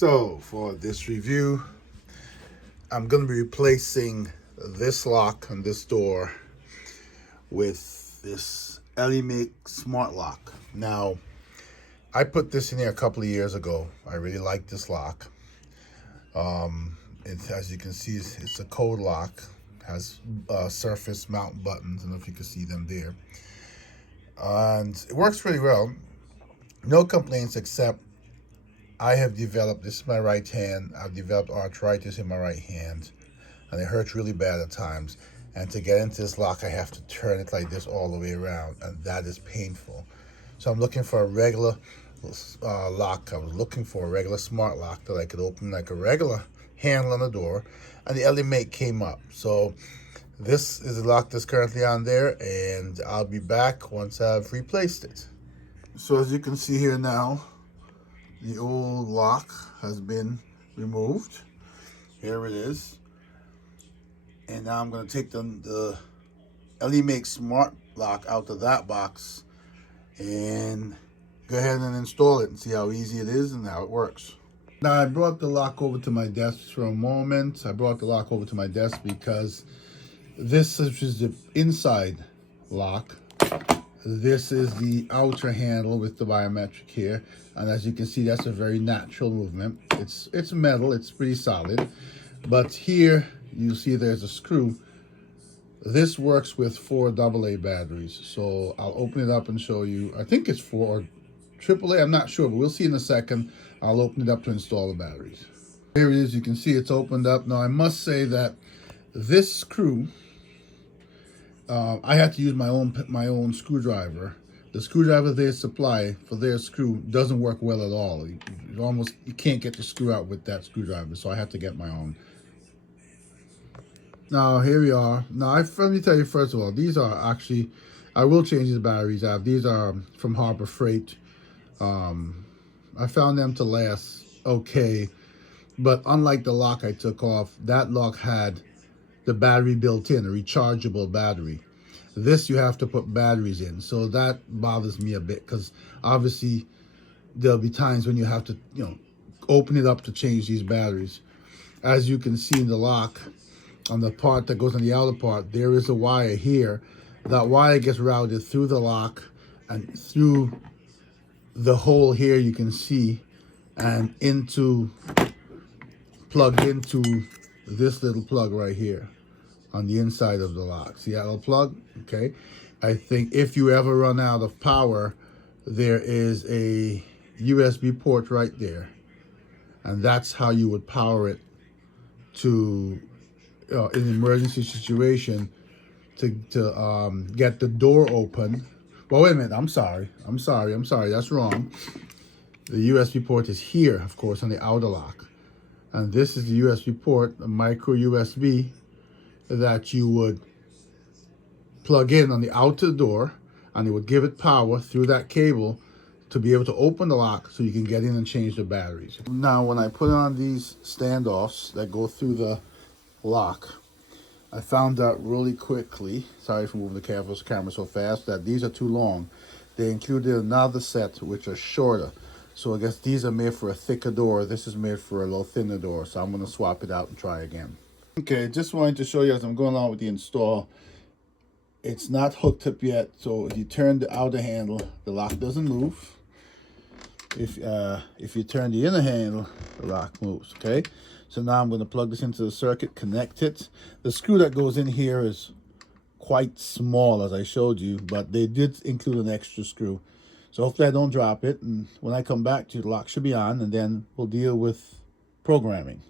So for this review, I'm going to be replacing this lock on this door with this Elemake smart lock. Now, I put this in here a couple of years ago. I really like this lock. As you can see, it's a code lock. Has surface mount buttons. I don't know if you can see them there. And it works really well. No complaints, except I have developed, this is my right hand, I've developed arthritis in my right hand, and it hurts really bad at times. And to get into this lock, I have to turn it like this all the way around, and that is painful. So I'm looking for a regular lock. I was looking for a regular smart lock that I could open like a regular handle on the door, and the Elemake came up. So this is the lock that's currently on there, and I'll be back once I've replaced it. So as you can see here now, the old lock has been removed. Here it is. And now I'm going to take the Elemake smart lock out of that box and go ahead and install it and see how easy it is and how it works. Now I brought the lock over to my desk for a moment. I brought the lock over to my desk because this is the inside lock. This is the outer handle with the biometric here, and as you can see, that's a very natural movement. It's metal, it's pretty solid, but here you see there's a screw. This works with 4 AA batteries, so I'll open it up and show you. I think it's 4 or AAA, I'm not sure, but we'll see in a second. I'll open it up to install the batteries. Here it is, you can see it's opened up. Now I must say that this screw, I had to use my own screwdriver. The screwdriver they supply for their screw doesn't work well at all. You can't get the screw out with that screwdriver, so I had to get my own. Now here we are. Now let me tell you first of all, these are actually, I will change these batteries out. These are from Harbor Freight. I found them to last okay, but unlike the lock I took off, that lock had the battery built in, a rechargeable battery. This you have to put batteries in, so that bothers me a bit, because obviously there'll be times when you have to, open it up to change these batteries. As you can see in the lock, on the part that goes on the outer part, there is a wire here. That wire gets routed through the lock and through the hole here you can see, and plugged into this little plug right here on the inside of the lock. See that little plug? Okay. I think if you ever run out of power, there is a USB port right there, and that's how you would power it to in an emergency situation to get the door open. Well, wait a minute. I'm sorry. That's wrong. The USB port is here, of course, on the outer lock. And this is the USB port, a micro USB that you would plug in on the outer door, and it would give it power through that cable to be able to open the lock so you can get in and change the batteries. Now, when I put on these standoffs that go through the lock, I found out really quickly, sorry for moving the camera so fast, that these are too long. They included another set which are shorter. So I guess these are made for a thicker door. This is made for a little thinner door. So I'm going to swap it out and try again. Okay, just wanted to show you as I'm going along with the install. It's not hooked up yet. So if you turn the outer handle, the lock doesn't move. If you turn the inner handle, the lock moves, okay? So now I'm going to plug this into the circuit, connect it. The screw that goes in here is quite small, as I showed you, but they did include an extra screw. So hopefully I don't drop it, and when I come back to you, the lock should be on, and then we'll deal with programming.